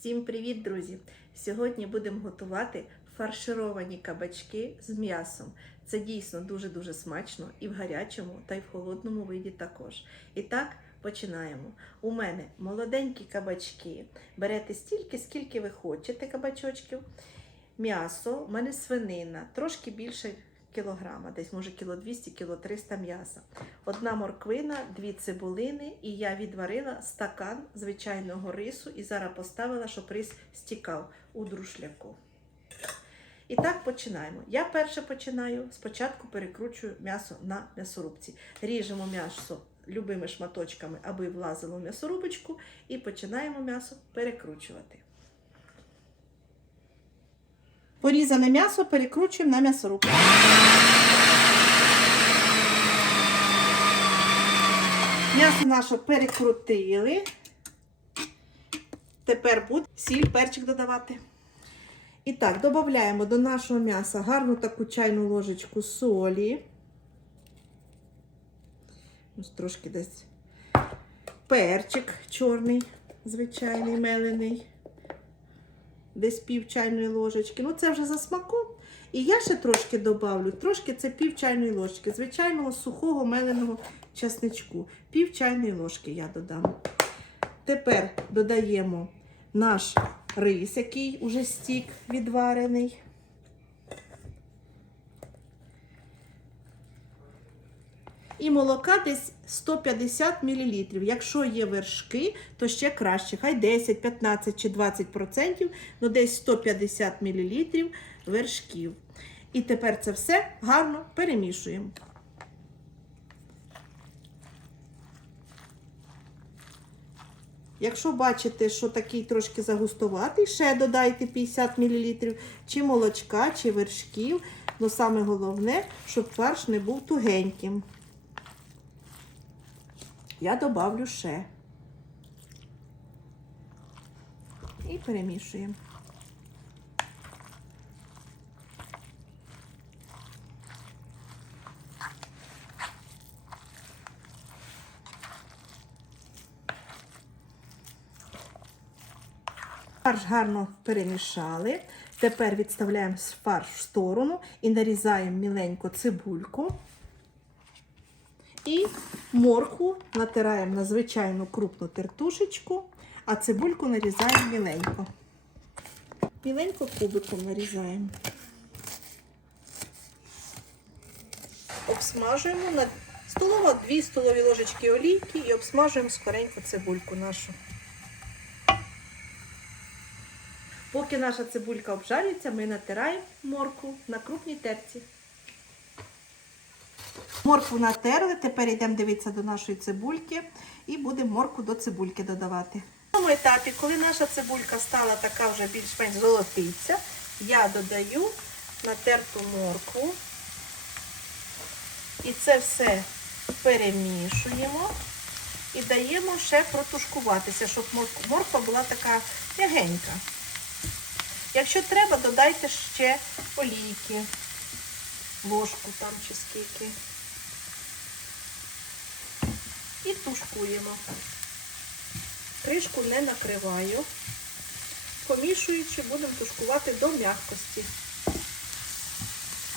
Всім привіт, друзі! Сьогодні будемо готувати фаршировані кабачки з м'ясом. Це дійсно дуже-дуже смачно і в гарячому, та й в холодному виді також. І так, починаємо. У мене молоденькі кабачки. Берете стільки, скільки ви хочете кабачочків. М'ясо, у мене свинина, трошки більше кілограма, десь може кіло 200, кіло 300 м'яса. Одна морквина, дві цибулини, і я відварила стакан звичайного рису і зараз поставила, щоб рис стікав у друшляку. І так починаємо. Я перше починаю. Спочатку перекручую м'ясо на м'ясорубці. Ріжемо м'ясо любими шматочками, аби влазило в м'ясорубочку, і починаємо м'ясо перекручувати. Порізане м'ясо перекручуємо на м'ясорубку. М'ясо наше перекрутили. Тепер буде сіль, перчик додавати. І так, додаємо до нашого м'яса гарну таку чайну ложечку солі. Ось трошки десь перчик чорний, звичайний, мелений. Десь пів чайної ложечки. Ну, це вже за смаком. І я ще трошки добавлю, трошки це пів чайної ложки, звичайного сухого меленого часничку. Пів чайної ложки я додам. Тепер додаємо наш рис, який уже стік відварений. І молока десь 150 мл. Якщо є вершки, то ще краще. Хай 10, 15 чи 20%, ну десь 150 мл вершків. І тепер це все гарно перемішуємо. Якщо бачите, що такий трошки загустуватий, ще додайте 50 мл чи молочка, чи вершків. Ну саме головне, щоб фарш не був тугеньким. Я добавлю ще. І перемішуємо. Фарш гарно перемішали. Тепер відставляємо фарш в сторону і нарізаємо міленько цибульку. І морку натираємо на звичайну крупну тертушечку, а цибульку нарізаємо міленько. Міленько кубиком нарізаємо. Обсмажуємо на столова 2 столові ложечки олійки і обсмажуємо скоренько цибульку нашу. Поки наша цибулька обжарюється, ми натираємо морку на крупній терці. Моркву натерли, тепер йдемо дивитися до нашої цибульки і будемо морку до цибульки додавати. На цьому етапі, коли наша цибулька стала така вже більш-менш золотиця, я додаю натерту моркву. І це все перемішуємо і даємо ще протушкуватися, щоб морква була така м'ягенька. Якщо треба, додайте ще олійки, ложку там чи скільки. І тушкуємо. Кришку не накриваю. Помішуючи, будемо тушкувати до м'якості.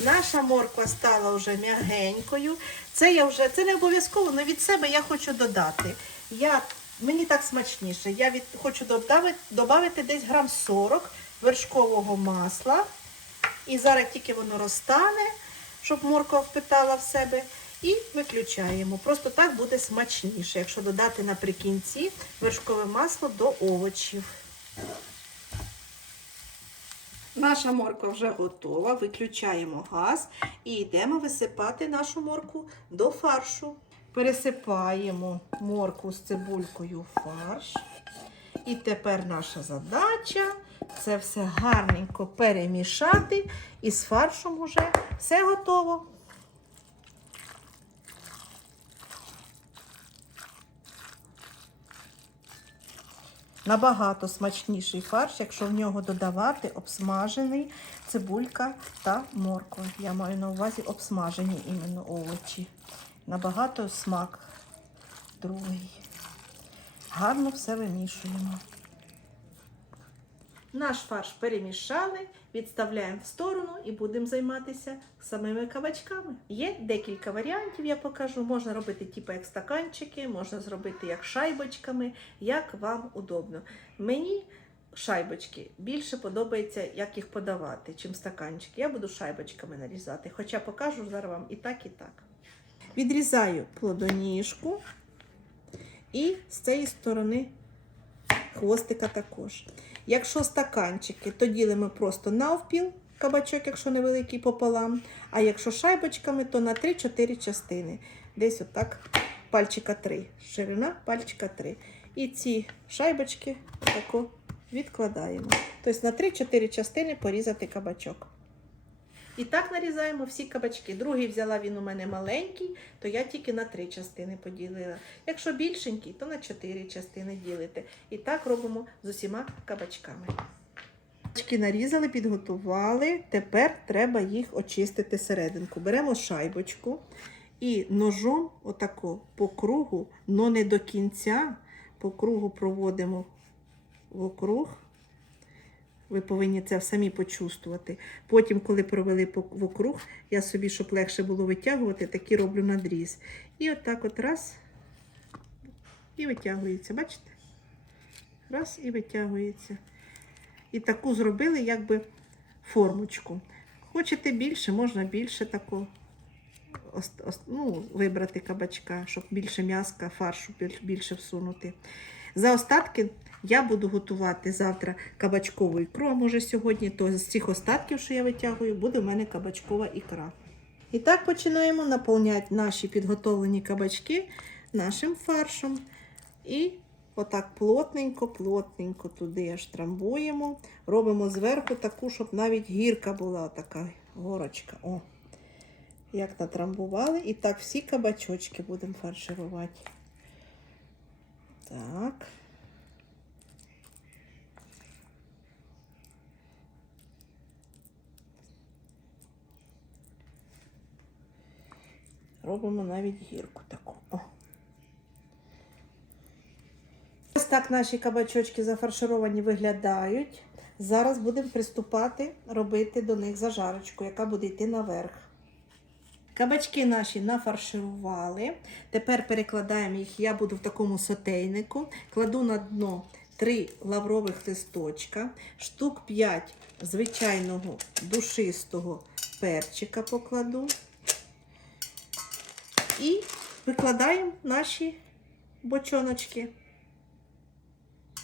Наша морква стала вже м'ягенькою. Це я вже, це не обов'язково, але від себе я хочу додати. Я, Мені так смачніше. Я від, хочу додати, десь грам 40 вершкового масла. І зараз тільки воно розтане, щоб морква впитала в себе. І виключаємо. Просто так буде смачніше, якщо додати наприкінці вершкове масло до овочів. Наша морква вже готова. Виключаємо газ і йдемо висипати нашу морку до фаршу. Пересипаємо морку з цибулькою в фарш. І тепер наша задача це все гарненько перемішати. І з фаршем вже все готово. Набагато смачніший фарш, якщо в нього додавати обсмажений цибулька та морква. Я маю на увазі обсмажені іменно овочі. Набагато смак другий. Гарно все вимішуємо. Наш фарш перемішали, відставляємо в сторону і будемо займатися самими кабачками. Є декілька варіантів, я покажу. Можна робити типу як стаканчики, можна зробити як шайбочками, як вам удобно. Мені шайбочки більше подобається, як їх подавати, чим стаканчики. Я буду шайбочками нарізати, хоча покажу зараз вам і так, і так. Відрізаю плодоніжку і з цієї сторони хвостика також. Якщо стаканчики, то ділимо просто навпіл кабачок, якщо невеликий пополам. А якщо шайбочками, то на 3-4 частини. Десь отак пальчика 3. Ширина пальчика 3. І ці шайбочки тако відкладаємо. Тобто на 3-4 частини порізати кабачок. І так нарізаємо всі кабачки. Другий взяла він у мене маленький, то я тільки на три частини поділила. Якщо більшенький, то на чотири частини ділите. І так робимо з усіма кабачками. Кабачки нарізали, підготували. Тепер треба їх очистити серединку. Беремо шайбочку і ножом отако по кругу, но не до кінця, по кругу проводимо вокруг. Ви повинні це самі почувствувати. Потім, коли провели вокруг, я собі, щоб легше було витягувати, такі роблю надріз. І отак от раз і витягується. Бачите? Раз і витягується. І таку зробили якби формочку. Хочете більше, можна більше ос- ну, вибрати кабачка, щоб більше м'яска, фаршу більше всунути. За остатки я буду готувати завтра кабачкову ікру, а може сьогодні, то з цих остатків, що я витягую, буде в мене кабачкова ікра. І так починаємо наповняти наші підготовлені кабачки нашим фаршем. І отак плотненько, плотненько туди аж трамбуємо. Робимо зверху таку, щоб навіть гірка була така горочка. О, як натрамбували. І так всі кабачочки будемо фарширувати. Так. Робимо навіть гірку таку. О. Ось так наші кабачочки зафаршировані виглядають. Зараз будемо приступати робити до них зажарочку, яка буде йти наверх. Кабачки наші нафарширували. Тепер перекладаємо їх. Я буду в такому сотейнику. Кладу на дно 3 лаврових листочка, штук 5 звичайного душистого перчика покладу. І викладаємо наші бочоночки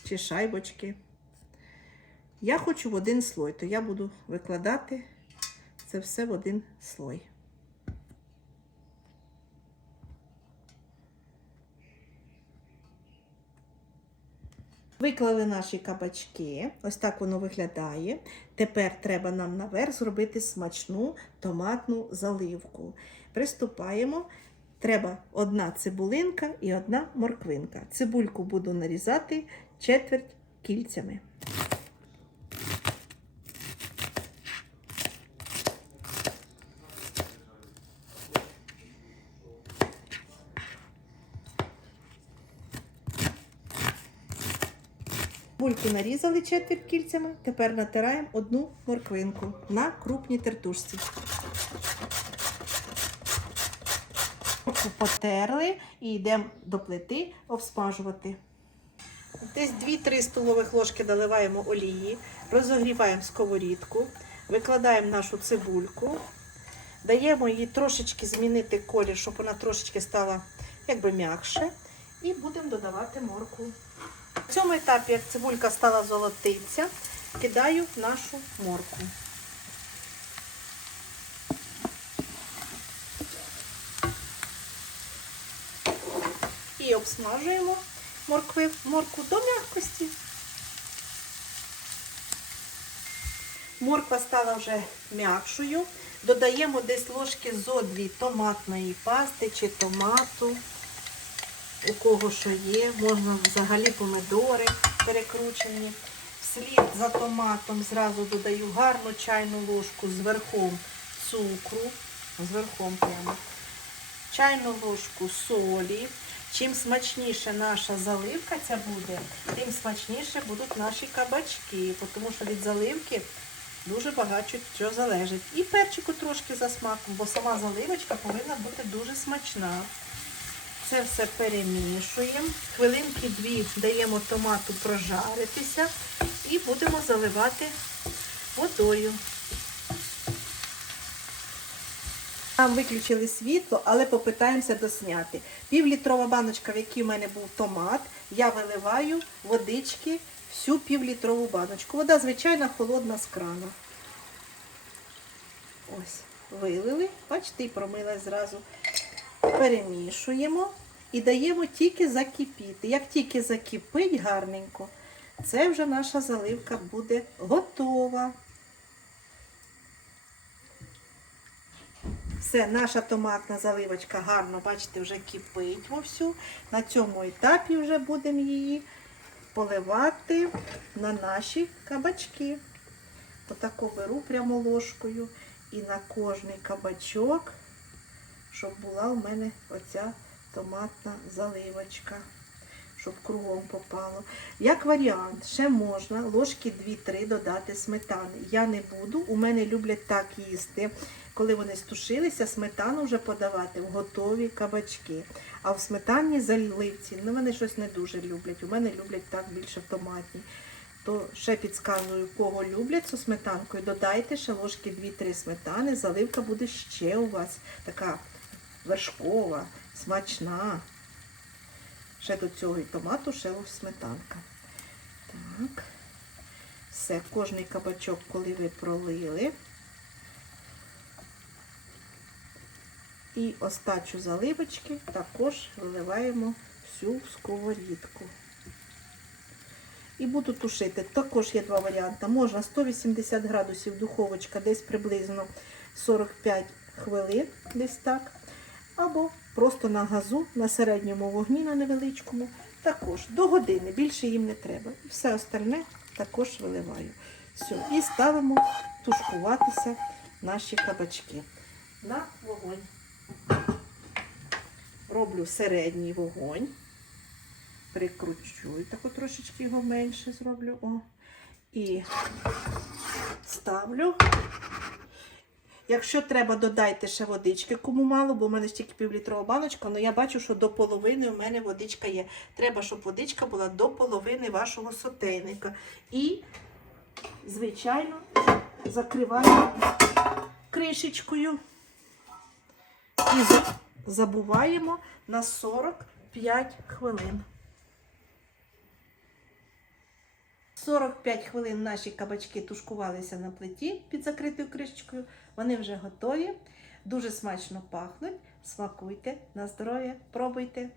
чи шайбочки. Я хочу в один слой, то я буду викладати це все в один слой. Виклали наші кабачки, ось так воно виглядає. Тепер треба нам наверх зробити смачну томатну заливку. Приступаємо. Треба одна цибулинка і одна морквинка. Цибульку буду нарізати четверть кільцями. Бульку нарізали четверть кільцями. Тепер натираємо одну морквинку на крупній тертушці. Потерли і йдемо до плити обсмажувати. Десь 2-3 столових ложки доливаємо олії, розогріваємо сковорідку, викладаємо нашу цибульку, даємо їй трошечки змінити колір, щоб вона трошечки стала якби м'якше. І будемо додавати моркву. На цьому етапі, як цибулька стала золотиця, кидаю нашу моркву. І обсмажуємо моркви, моркву до м'якості. Морква стала вже м'якшою. Додаємо десь ложки зо дві томатної пасти чи томату. У кого що є, можна взагалі помидори перекручені. Вслід за томатом зразу додаю гарну чайну ложку з верхом цукру, з верхом прямо, чайну ложку солі, Чим смачніше наша заливка ця буде, тим смачніше будуть наші кабачки, тому що від заливки дуже багато чого залежить. І перчику трошки за смаком, бо сама заливочка повинна бути дуже смачна. Це все перемішуємо. Хвилинки дві даємо томату прожаритися і будемо заливати водою. Нам виключили світло, але попитаємося досняти. Півлітрова баночка, в якій в мене був томат, я виливаю водички всю півлітрову баночку. Вода звичайна холодна з крана. Ось, вилили, бачите, і промила зразу. Перемішуємо і даємо тільки закипіти. Як тільки закипить гарненько, це вже наша заливка буде готова. Все, наша томатна заливочка гарно, бачите, вже кипить вовсю. На цьому етапі вже будемо її поливати на наші кабачки. Отако беру прямо ложкою і на кожний кабачок, щоб була у мене оця томатна заливочка, щоб кругом попало. Як варіант, ще можна ложки 2-3 додати сметани. Я не буду, у мене люблять так їсти. Коли вони стушилися, сметану вже подавати в готові кабачки. А в сметанній заливці, ну вони щось не дуже люблять. У мене люблять так більше в томатній. То ще підказую, кого люблять цю сметанкою, додайте ще ложки 2-3 сметани, заливка буде ще у вас така вершкова, смачна. Ще до цього і томату, ще сметанка. Так. Все, кожний кабачок, коли ви пролили. І остачу заливочки також виливаємо всю в сковорідку. І буду тушити. Також є два варіанти. Можна 180 градусів духовочка, десь приблизно 45 хвилин, десь так. Або просто на газу, на середньому вогні, на невеличкому. Також до години, більше їм не треба. І все остальне також виливаю. Все. І ставимо тушкуватися наші кабачки на вогонь. Роблю середній вогонь. Прикручую, таку трошечки його менше зроблю. О. І ставлю. Якщо треба, додайте ще водички, кому мало, бо в мене ж тільки півлітрова баночка, але я бачу, що до половини в мене водичка є. Треба, щоб водичка була до половини вашого сотейника. І, звичайно, закриваю кришечкою. І забуваємо на 45 хвилин. 45 хвилин наші кабачки тушкувалися на плиті під закритою кришечкою. Вони вже готові. Дуже смачно пахнуть. Смакуйте на здоров'я, пробуйте.